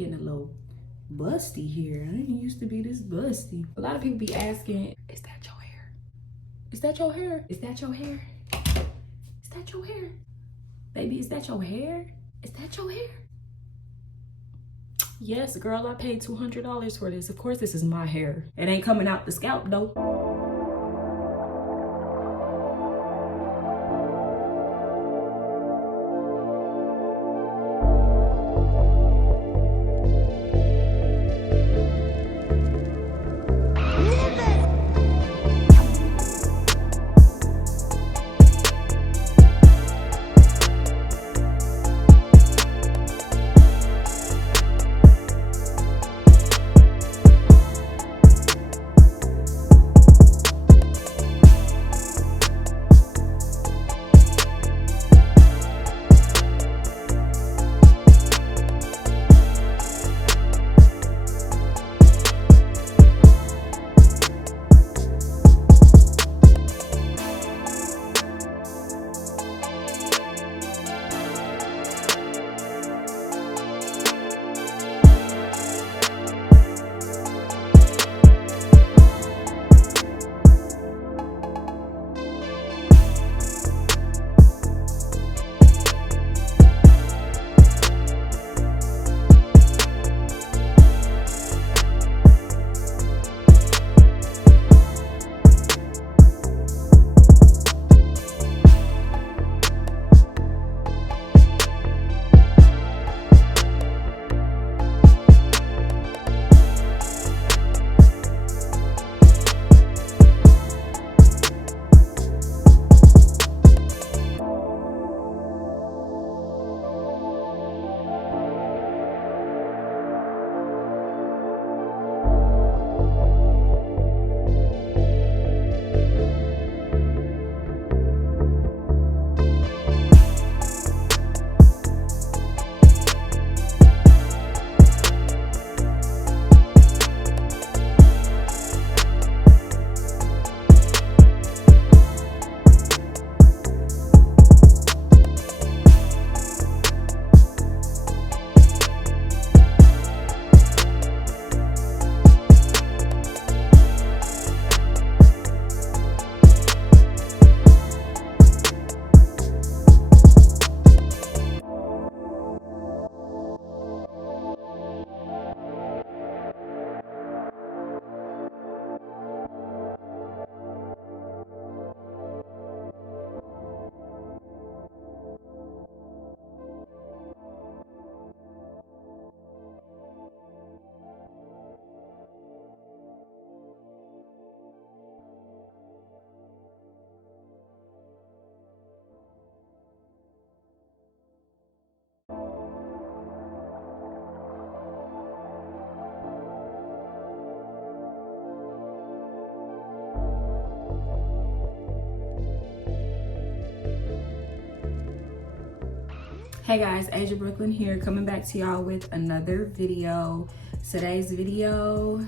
getting a little busty here. I ain't used to be this busty. A lot of people be asking, is that your hair? Is that your hair? Is that your hair? Is that your hair? Baby, is that your hair? Is that your hair? Yes, girl, I paid $200 for this. Of course, this is my hair. It ain't coming out the scalp though. Hey guys, Asia Brooklyn here, coming back to y'all with another video. Today's video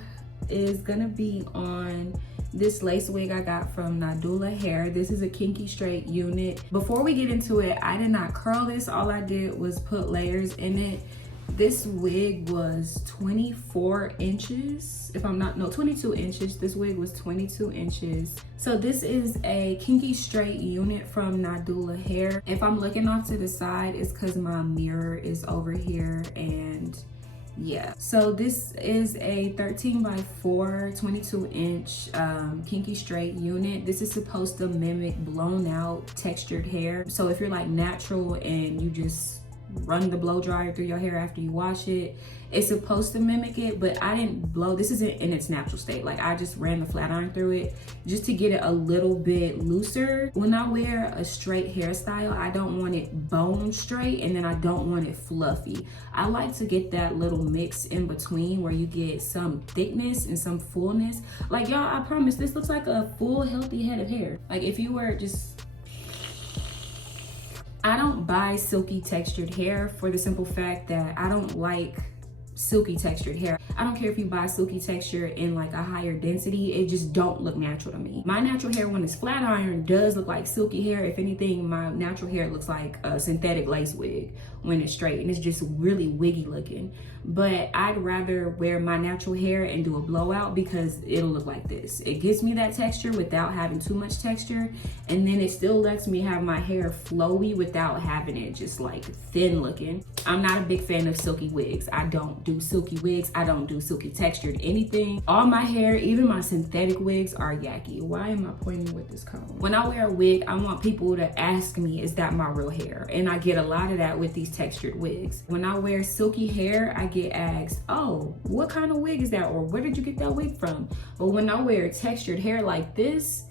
is gonna be on this lace wig I got from Nadula Hair. This is a kinky straight unit. Before we get into it, I did not curl this. All I did was put layers in it. This wig was 24 inches, if I'm not, no, 22 inches. This wig was 22 inches. So this is a kinky straight unit from Nadula Hair. If I'm looking off to the side, it's because my mirror is over here, and yeah. So this is a 13 by 4, 22 inch kinky straight unit. This is supposed to mimic blown out textured hair. So if you're like natural and you just run the blow dryer through your hair after you wash it, it's supposed to mimic it, but I didn't blow. This isn't in its natural state. Like, I just ran the flat iron through it just to get it a little bit looser. When I wear a straight hairstyle, I don't want it bone straight, and then I don't want it fluffy. I like to get that little mix in between where you get some thickness and some fullness. Like, y'all, I promise this looks like a full healthy head of hair. Like, if you were just, I don't buy silky textured hair for the simple fact that I don't like silky textured hair. I don't care if you buy silky texture in like a higher density, it just don't look natural to me. My natural hair when it's flat iron does look like silky hair. If anything, my natural hair looks like a synthetic lace wig when it's straight, and it's just really wiggy looking. But I'd rather wear my natural hair and do a blowout because it'll look like this. It gives me that texture without having too much texture, and then it still lets me have my hair flowy without having it just like thin looking. I'm not a big fan of silky wigs. I don't do silky wigs. I don't do silky textured anything. All my hair, even my synthetic wigs, are yucky. Why am I pointing with this comb? When I wear a wig, I want people to ask me, is that my real hair? And I get a lot of that with these textured wigs. When I wear silky hair, I get asked, oh, what kind of wig is that? Or where did you get that wig from? But when I wear textured hair like this,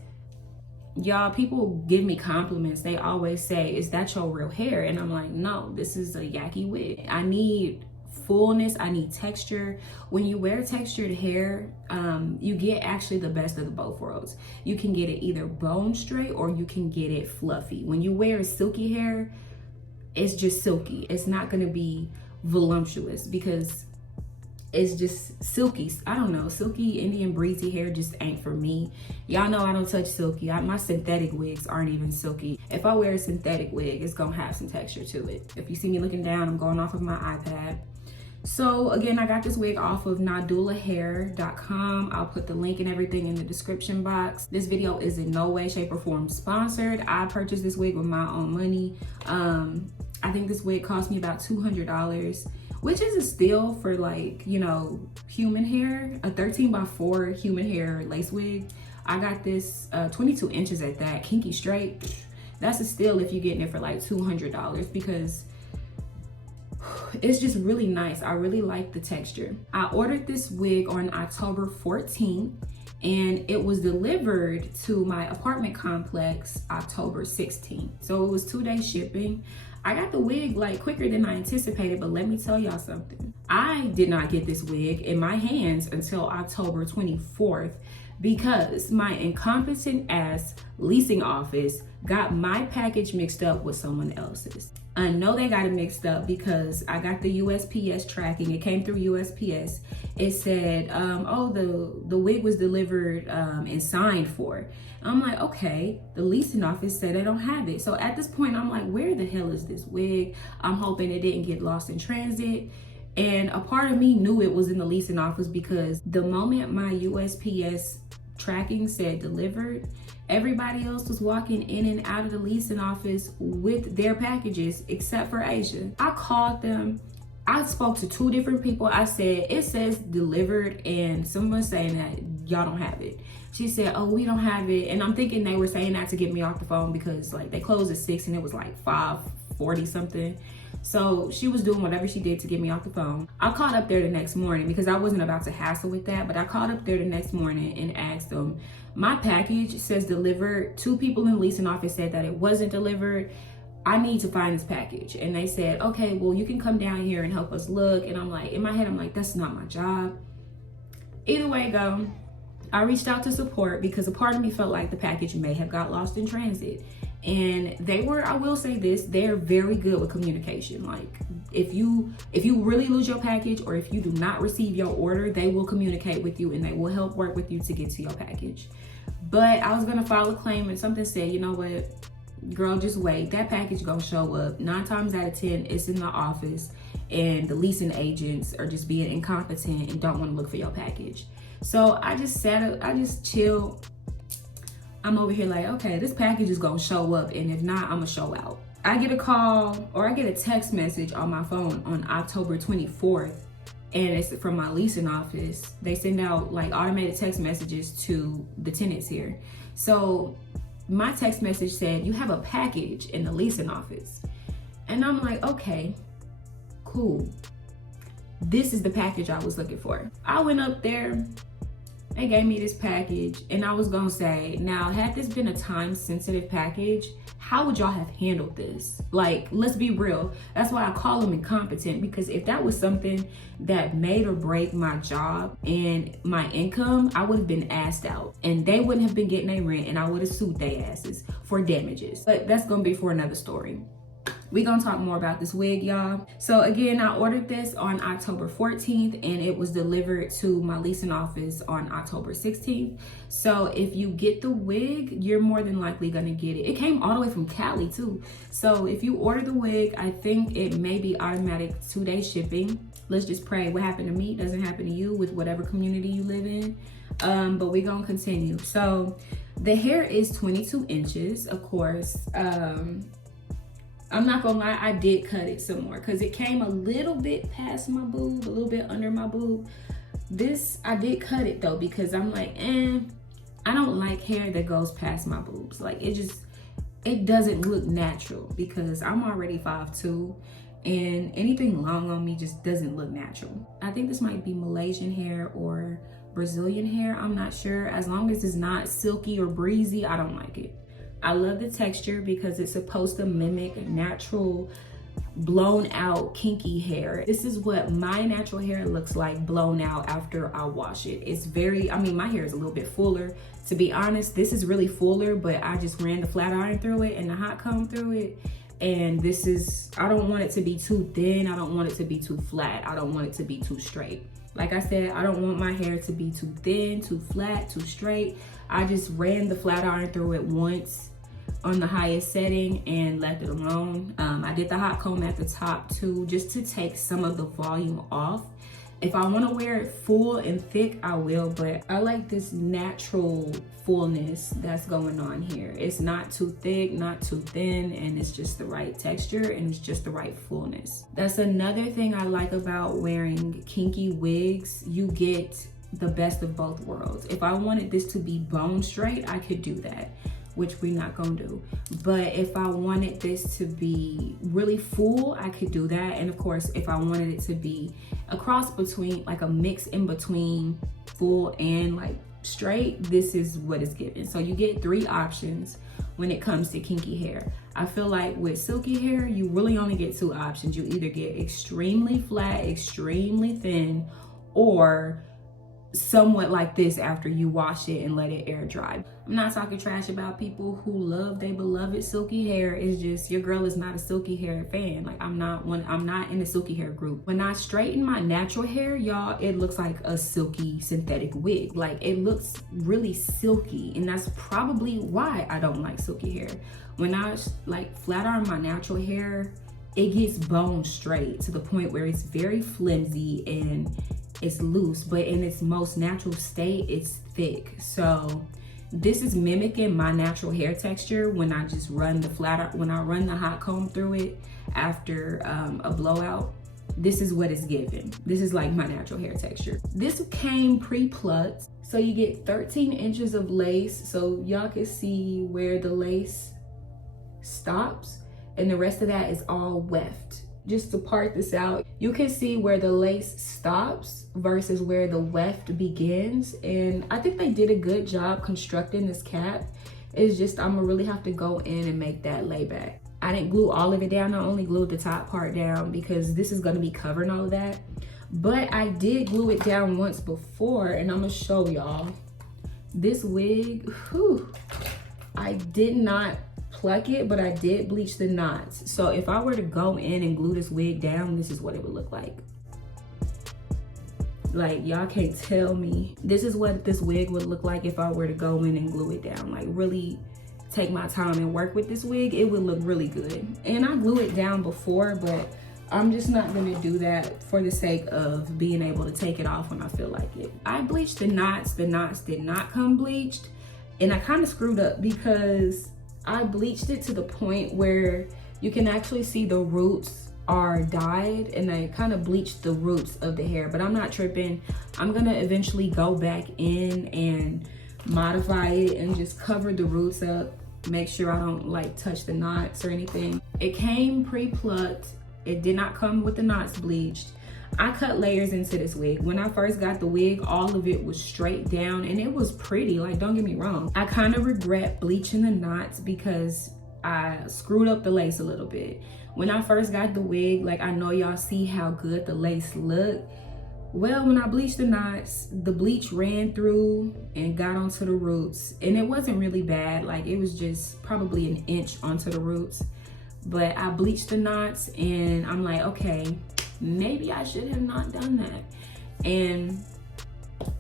y'all, people give me compliments. They always say, is that your real hair? And I'm like, no, this is a yucky wig. I need fullness, I need texture. When you wear textured hair, you get actually the best of the both worlds. You can get it either bone straight or you can get it fluffy. When you wear silky hair, it's just silky. It's not gonna be voluptuous because it's just silky. I don't know, silky Indian breezy hair just ain't for me. Y'all know I don't touch silky. My synthetic wigs aren't even silky. If I wear a synthetic wig, it's gonna have some texture to it. If you see me looking down, I'm going off of my iPad. So again, I got this wig off of nadulahair.com. I'll put the link and everything in the description box. This video is in no way, shape, or form sponsored. I purchased this wig with my own money. I think this wig cost me about $200, which is a steal for, like, you know, human hair. A 13x4 human hair lace wig. I got this 22 inches at that, kinky straight. That's a steal if you're getting it for like $200 because it's just really nice. I really like the texture. I ordered this wig on October 14th and it was delivered to my apartment complex October 16th. So it was 2-day shipping. I got the wig like quicker than I anticipated, but let me tell y'all something. I did not get this wig in my hands until October 24th because my incompetent ass leasing office got my package mixed up with someone else's. I know they got it mixed up because I got the USPS tracking. It came through USPS. It said, oh, the wig was delivered and signed for. I'm like, okay, the leasing office said they don't have it. So at this point, I'm like, where the hell is this wig? I'm hoping it didn't get lost in transit. And a part of me knew it was in the leasing office because the moment my USPS tracking said delivered, everybody else was walking in and out of the leasing office with their packages except for Asia. I called them. I spoke to 2 different people. I said, it says delivered, and someone's saying that y'all don't have it. She said, oh, we don't have it. And I'm thinking they were saying that to get me off the phone because like they closed at 6 and it was like 5:40 something. So she was doing whatever she did to get me off the phone. I called up there the next morning because I wasn't about to hassle with that, but I called up there the next morning and asked them, my package says delivered. 2 people in the leasing office said that it wasn't delivered. I need to find this package. And they said, okay, well, you can come down here and help us look. And I'm like, in my head, I'm like, that's not my job. Either way it go, I reached out to support because a part of me felt like the package may have got lost in transit. And they were, I will say this, they're very good with communication. Like if you really lose your package or if you do not receive your order, they will communicate with you and they will help work with you to get to your package. But I was gonna file a claim and something said, you know what, girl, just wait. That package gonna show up. 9 times out of 10, it's in the office and the leasing agents are just being incompetent and don't wanna look for your package. So I just I just chilled. I'm over here like, okay, this package is gonna show up, and if not, I'm gonna show out. I get a call or I get a text message on my phone on October 24th, and it's from my leasing office. They send out like automated text messages to the tenants here. So my text message said, you have a package in the leasing office. And I'm like, okay, cool. This is the package I was looking for. I went up there. They gave me this package and I was gonna say, now, had this been a time sensitive package, how would y'all have handled this? Like, let's be real. That's why I call them incompetent, because if that was something that made or break my job and my income, I would have been asked out and they wouldn't have been getting their rent and I would have sued their asses for damages. But that's gonna be for another story. We gonna talk more about this wig, y'all. So again, I ordered this on October 14th and it was delivered to my leasing office on October 16th. So if you get the wig, you're more than likely gonna get it. It came all the way from Cali too. So if you order the wig, I think it may be automatic 2-day shipping. Let's just pray what happened to me doesn't happen to you with whatever community you live in. But we're gonna continue. So the hair is 22 inches, of course. I'm not gonna lie, I did cut it some more because it came a little bit past my boob, a little bit under my boob. This, I did cut it though because I'm like, I don't like hair that goes past my boobs. Like it doesn't look natural because I'm already 5'2", and anything long on me just doesn't look natural. I think this might be Malaysian hair or Brazilian hair, I'm not sure. As long as it's not silky or breezy, I don't like it. I love the texture because it's supposed to mimic natural blown out kinky hair. This is what my natural hair looks like blown out after I wash it. It's very, I mean, my hair is a little bit fuller. To be honest, this is really fuller, but I just ran the flat iron through it and the hot comb through it. And this is, I don't want it to be too thin. I don't want it to be too flat. I don't want it to be too straight. Like I said, I don't want my hair to be too thin, too flat, too straight. I just ran the flat iron through it once on the highest setting and left it alone. I did the hot comb at the top too, just to take some of the volume off. If I want to wear it full and thick, I will, but I like this natural fullness that's going on here. It's not too thick, not too thin, and it's just the right texture and it's just the right fullness. That's another thing I like about wearing kinky wigs. You get the best of both worlds. If I wanted this to be bone straight, I could do that, which we're not gonna do. But if I wanted this to be really full, I could do that. And of course, if I wanted it to be a cross between, like a mix in between full and like straight, this is what it's given. So you get 3 options when it comes to kinky hair. I feel like with silky hair, you really only get 2 options. You either get extremely flat, extremely thin, or somewhat like this after you wash it and let it air dry. I'm not talking trash about people who love their beloved silky hair. It's just your girl is not a silky hair fan. Like I'm not in the silky hair group. When I straighten my natural hair, y'all, it looks like a silky synthetic wig. Like it looks really silky, and that's probably why I don't like silky hair. When I like flat iron my natural hair, it gets bone straight to the point where it's very flimsy and it's loose, but in its most natural state, it's thick. So this is mimicking my natural hair texture when I just run when I run the hot comb through it after a blowout. This is what it's given. This is like my natural hair texture. This came pre-plucked. So you get 13 inches of lace. So y'all can see where the lace stops, and the rest of that is all weft. Just to part this out, you can see where the lace stops versus where the weft begins. And I think they did a good job constructing this cap. It's just, I'm gonna really have to go in and make that layback. I didn't glue all of it down. I only glued the top part down because this is gonna be covering all of that. But I did glue it down once before, and I'm gonna show y'all. This wig, whew, I did not pluck it, but I did bleach the knots. So if I were to go in and glue this wig down, this is what it would look like. Like y'all can't tell me. This is what this wig would look like if I were to go in and glue it down. Like really take my time and work with this wig, it would look really good. And I glue it down before, but I'm just not gonna do that for the sake of being able to take it off when I feel like it. I bleached the knots did not come bleached, and I kind of screwed up because I bleached it to the point where you can actually see the roots are dyed, and I kind of bleached the roots of the hair, but I'm not tripping. I'm gonna eventually go back in and modify it and just cover the roots up, make sure I don't like touch the knots or anything. It came pre-plucked. It did not come with the knots bleached. I cut layers into this wig. When I first got the wig, all of it was straight down and it was pretty, like don't get me wrong. I kind of regret bleaching the knots because I screwed up the lace a little bit. When I first got the wig, like I know y'all see how good the lace looked. Well, when I bleached the knots, the bleach ran through and got onto the roots, and it wasn't really bad. Like it was just probably an inch onto the roots. but I bleached the knots and I'm like, okay, maybe I should have not done that. And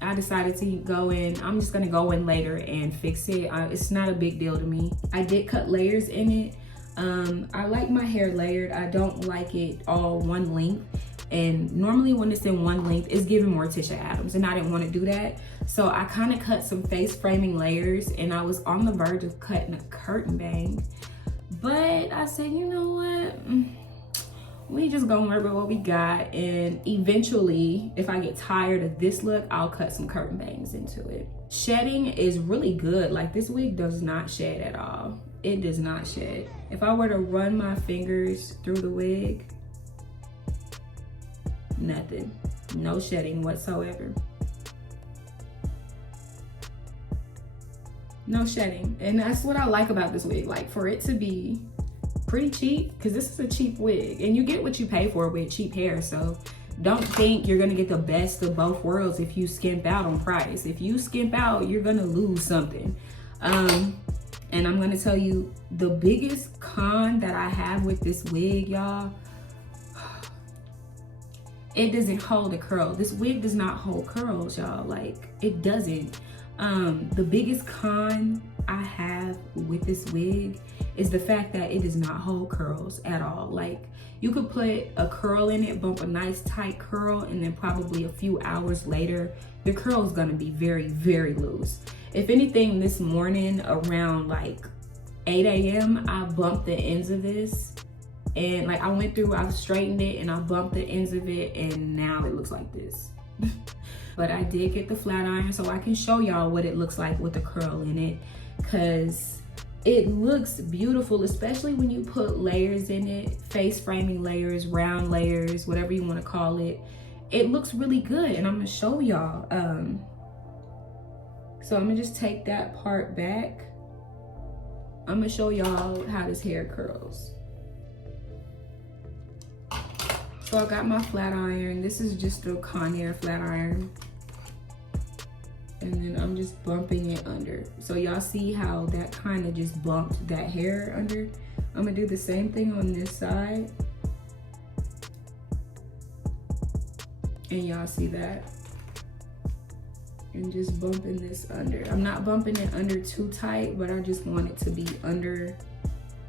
I decided to go in. I'm just gonna go in later and fix it. It's not a big deal to me. I did cut layers in it. I like my hair layered. I don't like it all one length. And normally when it's in one length, it's giving Morticia Adams, and I didn't want to do that. So I kind of cut some face framing layers, and I was on the verge of cutting a curtain bang. But I said, you know what? We just gonna work with what we got, and eventually, if I get tired of this look, I'll cut some curtain bangs into it. Shedding is really good. Like, this wig does not shed at all. It does not shed. If I were to run my fingers through the wig, nothing. No shedding whatsoever. No shedding. And that's what I like about this wig. Like, for it to be pretty cheap, because this is a cheap wig, and you get what you pay for with cheap hair. So don't think you're gonna get the best of both worlds if you skimp out on price. If you skimp out, you're gonna lose something. And I'm gonna tell you the biggest con that I have with this wig, y'all. It doesn't hold a curl. This wig does not hold curls, y'all. Like, it doesn't. The biggest con I have with this wig is the fact that it does not hold curls at all. Like, you could put a curl in it, bump a nice tight curl, and then probably a few hours later, the curl is gonna be very, very loose. If anything, this morning around like 8 a.m., I bumped the ends of this. And like, I went through, I straightened it and I bumped the ends of it, and now it looks like this. But I did get the flat iron so I can show y'all what it looks like with the curl in it, because it looks beautiful, especially when you put layers in it, face framing layers, round layers, whatever you want to call it. It looks really good, and I'm gonna show y'all. So I'm gonna just take that part back. I'm gonna show y'all how this hair curls. So I got my flat iron. This is just a Conair flat iron. And then I'm just bumping it under. So y'all see how that kind of just bumped that hair under? I'm gonna do the same thing on this side. And y'all see that? And just bumping this under. I'm not bumping it under too tight, but I just want it to be under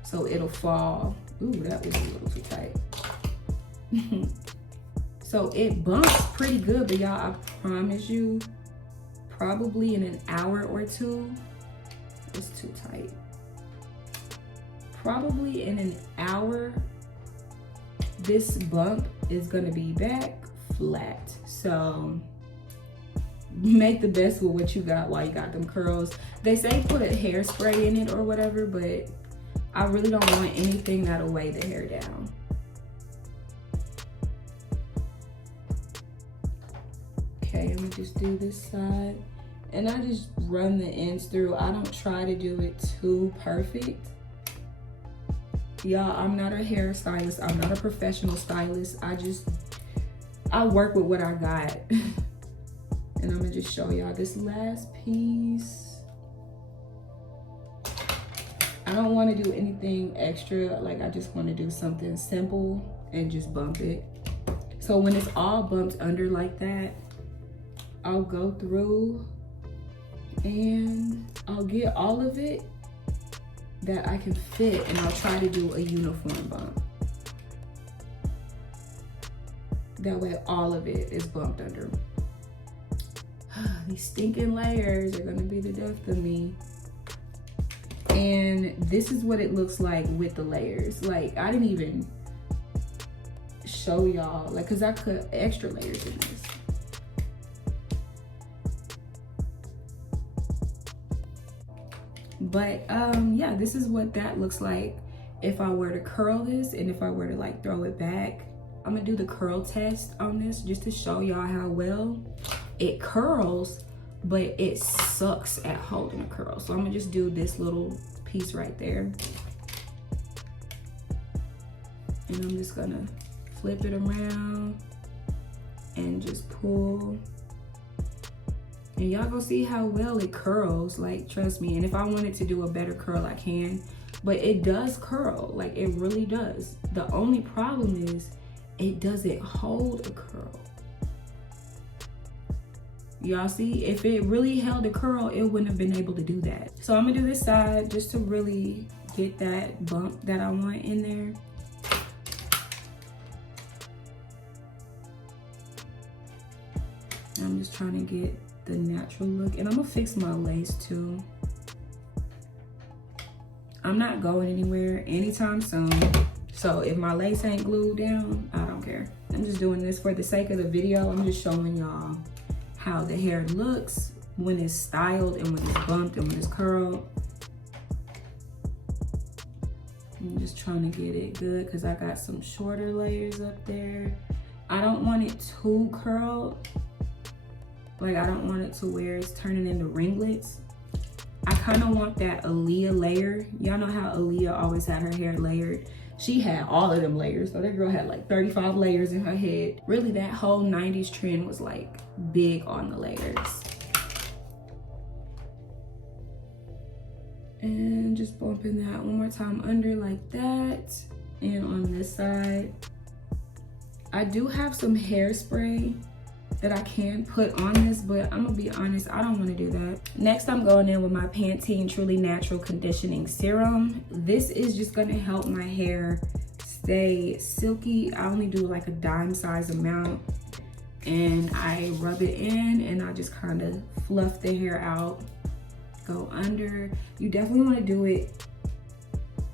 so it'll fall. Ooh, that was a little too tight. So it bumps pretty good, but y'all, I promise you, probably in an hour or two, it's too tight. Probably in an hour, this bump is gonna be back flat. So make the best with what you got while you got them curls. They say put hairspray in it or whatever, but I really don't want anything that'll weigh the hair down. Okay, I'm gonna just do this side. And I just run the ends through. I don't try to do it too perfect. Y'all, I'm not a hairstylist. I'm not a professional stylist. I work with what I got. And I'm gonna just show y'all this last piece. I don't wanna do anything extra. Like, I just wanna do something simple and just bump it. So when it's all bumped under like that, I'll go through and I'll get all of it that I can fit, and I'll try to do a uniform bump. That way all of it is bumped under. These stinking layers are gonna be the death of me. And this is what it looks like with the layers. Like, I didn't even show y'all, like, cause I cut extra layers in this. But yeah, this is what that looks like if I were to curl this, and if I were to like throw it back. I'm gonna do the curl test on this just to show y'all how well it curls, but it sucks at holding a curl. So I'm gonna just do this little piece right there. And I'm just gonna flip it around and just pull. And y'all gonna see how well it curls, like, trust me. And if I wanted to do a better curl, I can. but it does curl, like it really does. The only problem is it doesn't hold a curl. Y'all see, if it really held a curl, it wouldn't have been able to do that. So I'm gonna do this side just to really get that bump that I want in there. I'm just trying to get the natural look, and I'm gonna fix my lace too. I'm not going anywhere anytime soon. So if my lace ain't glued down, I don't care. I'm just doing this for the sake of the video. I'm just showing y'all how the hair looks when it's styled and when it's bumped and when it's curled. I'm just trying to get it good because I got some shorter layers up there. I don't want it too curled. Like, I don't want it to where it's turning into ringlets. I kind of want that Aaliyah layer. Y'all know how Aaliyah always had her hair layered. She had all of them layers. So that girl had like 35 layers in her head. Really, that whole 90s trend was like big on the layers. And just bumping that one more time under like that. And on this side, I do have some hairspray that I can put on this, but I'm gonna be honest, I don't wanna do that. Next, I'm going in with my Pantene Truly Natural Conditioning Serum. This is just gonna help my hair stay silky. I only do like a dime size amount, and I rub it in and I just kind of fluff the hair out, go under. You definitely wanna do it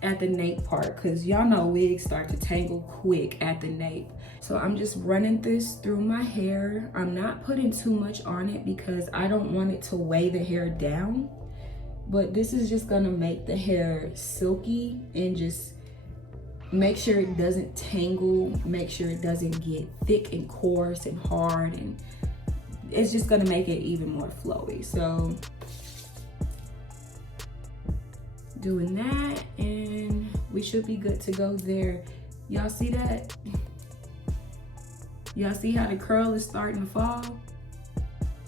at the nape part, because y'all know wigs start to tangle quick at the nape. So I'm just running this through my hair. I'm not putting too much on it because I don't want it to weigh the hair down. But this is just gonna make the hair silky and just make sure it doesn't tangle, make sure it doesn't get thick and coarse and hard, and it's just gonna make it even more flowy. So doing that, and we should be good to go there. Y'all see that? Y'all see how the curl is starting to fall?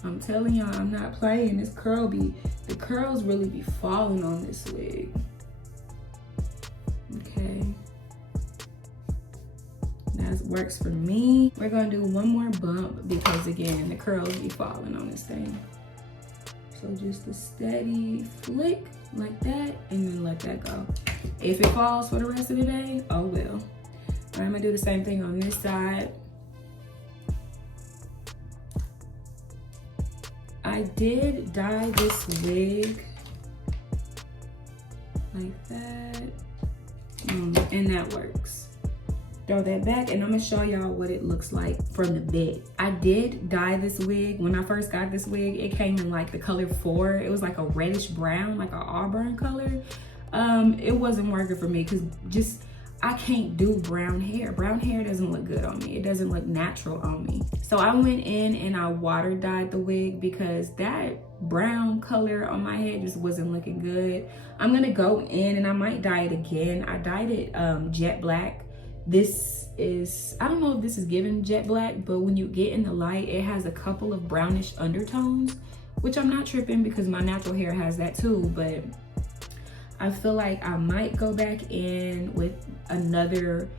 I'm telling y'all, I'm not playing. The curls really be falling on this wig. Okay. That works for me. We're gonna do one more bump because again, the curls be falling on this thing. So just a steady flick like that, and then let that go. If it falls for the rest of the day, oh well. I'm gonna do the same thing on this side. I did dye this wig like that, and that works. Throw that back, and I'm gonna show y'all what it looks like from the bit. I did dye this wig. When I first got this wig, it came in like the color 4. It was like a reddish brown, like an auburn color. It wasn't working for me because I can't do brown hair. Brown hair doesn't look good on me. It doesn't look natural on me. So I went in and I water dyed the wig because that brown color on my head just wasn't looking good. I'm gonna go in and I might dye it again. I dyed it jet black. This is, I don't know if this is given jet black, but when you get in the light, it has a couple of brownish undertones, which I'm not tripping because my natural hair has that too, but I feel like I might go back in with another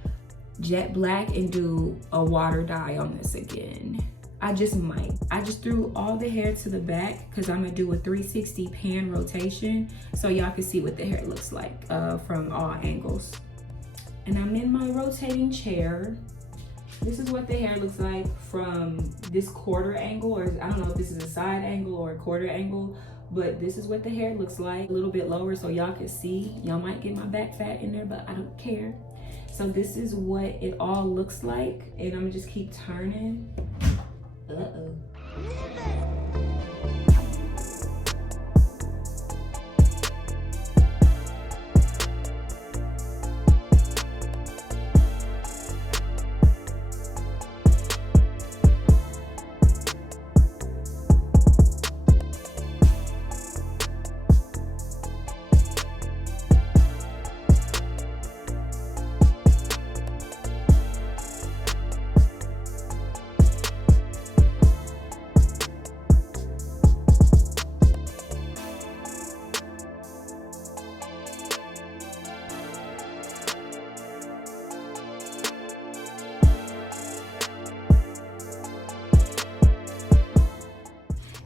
jet black and do a water dye on this again. I just might. I just threw all the hair to the back because I'm gonna do a 360 pan rotation so y'all can see what the hair looks like from all angles. And I'm in my rotating chair. This is what the hair looks like from this quarter angle, or I don't know if this is a side angle or a quarter angle, but this is what the hair looks like. A little bit lower so y'all can see. Y'all might get my back fat in there, but I don't care. So this is what it all looks like, and I'm gonna just keep turning. Uh-oh.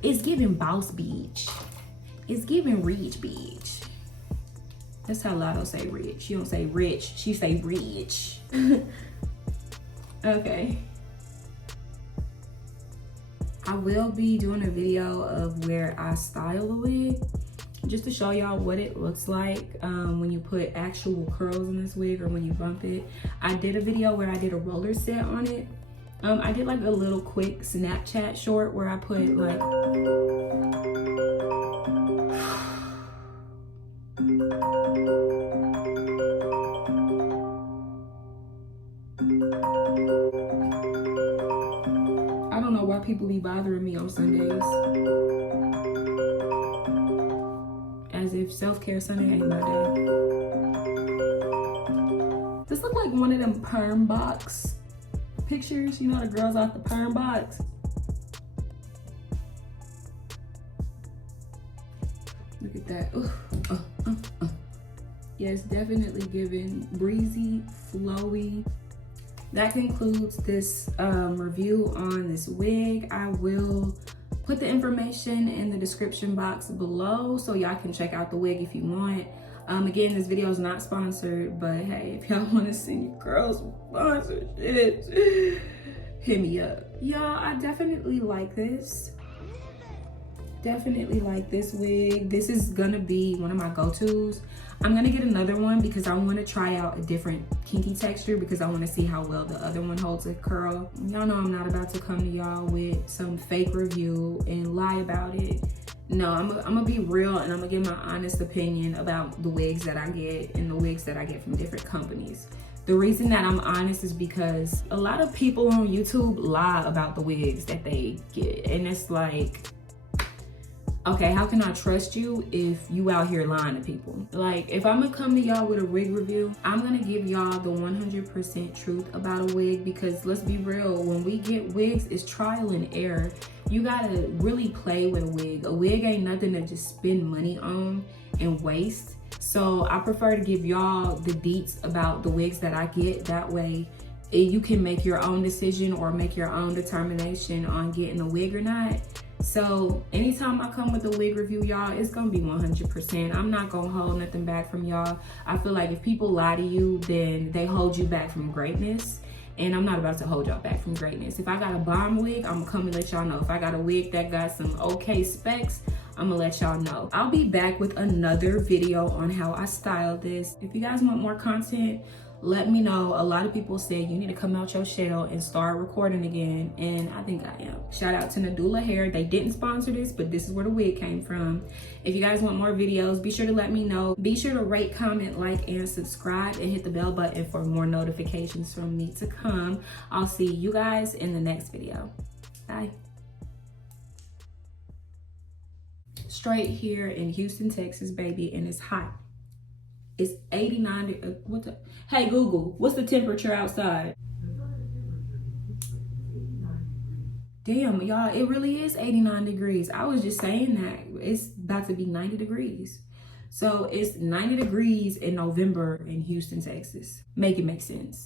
It's giving boss beach. It's giving rich beach. That's how Lotto say rich. She don't say rich, she say rich. Okay. I will be doing a video of where I style the wig, just to show y'all what it looks like when you put actual curls in this wig or when you bump it. I did a video where I did a roller set on it. I did like a little quick Snapchat short where I put like, I don't know why people be bothering me on Sundays. As if self-care Sunday ain't my day. This look like one of them perm box pictures. You know, the girls off the perm box. Look at that. Yes, definitely giving breezy, flowy. That concludes this review on this wig. I will put the information in the description box below so y'all can check out the wig if you want. Again, this video is not sponsored, but hey, if y'all want to see your girls sponsorship, hit me up. Y'all, I definitely like this. Definitely like this wig. This is gonna be one of my go-tos. I'm gonna get another one because I want to try out a different kinky texture because I want to see how well the other one holds a curl. Y'all know I'm not about to come to y'all with some fake review and lie about it. No, I'm gonna be real and I'm gonna give my honest opinion about the wigs that I get and the wigs that I get from different companies. The reason that I'm honest is because a lot of people on YouTube lie about the wigs that they get, and it's like, okay, how can I trust you if you out here lying to people? Like, if I'm gonna come to y'all with a wig review, I'm gonna give y'all the 100% truth about a wig because let's be real, when we get wigs, it's trial and error. You gotta really play with a wig. A wig ain't nothing to just spend money on and waste. So I prefer to give y'all the deets about the wigs that I get. That way you can make your own decision or make your own determination on getting a wig or not. So anytime I come with a wig review, y'all, it's gonna be 100%. I'm not gonna hold nothing back from y'all. I feel like if people lie to you, then they hold you back from greatness. And I'm not about to hold y'all back from greatness. If I got a bomb wig, I'm gonna come and let y'all know. If I got a wig that got some okay specs, I'm gonna let y'all know. I'll be back with another video on how I style this. If you guys want more content, let me know. A lot of people said you need to come out your shell and start recording again, and I think I am. Shout out to Nadula Hair. They didn't sponsor this, but this is where the wig came from. If you guys want more videos, be sure to let me know. Be sure to rate, comment, like, and subscribe, and hit the bell button for more notifications from me to come. I'll see you guys in the next video. Bye. Straight here in Houston, Texas, baby, and it's hot. It's 89. What the? Hey Google, what's the temperature outside? Damn, y'all, it really is 89 degrees. I was just saying that it's about to be 90 degrees. So it's 90 degrees in November in Houston, Texas. Make it make sense.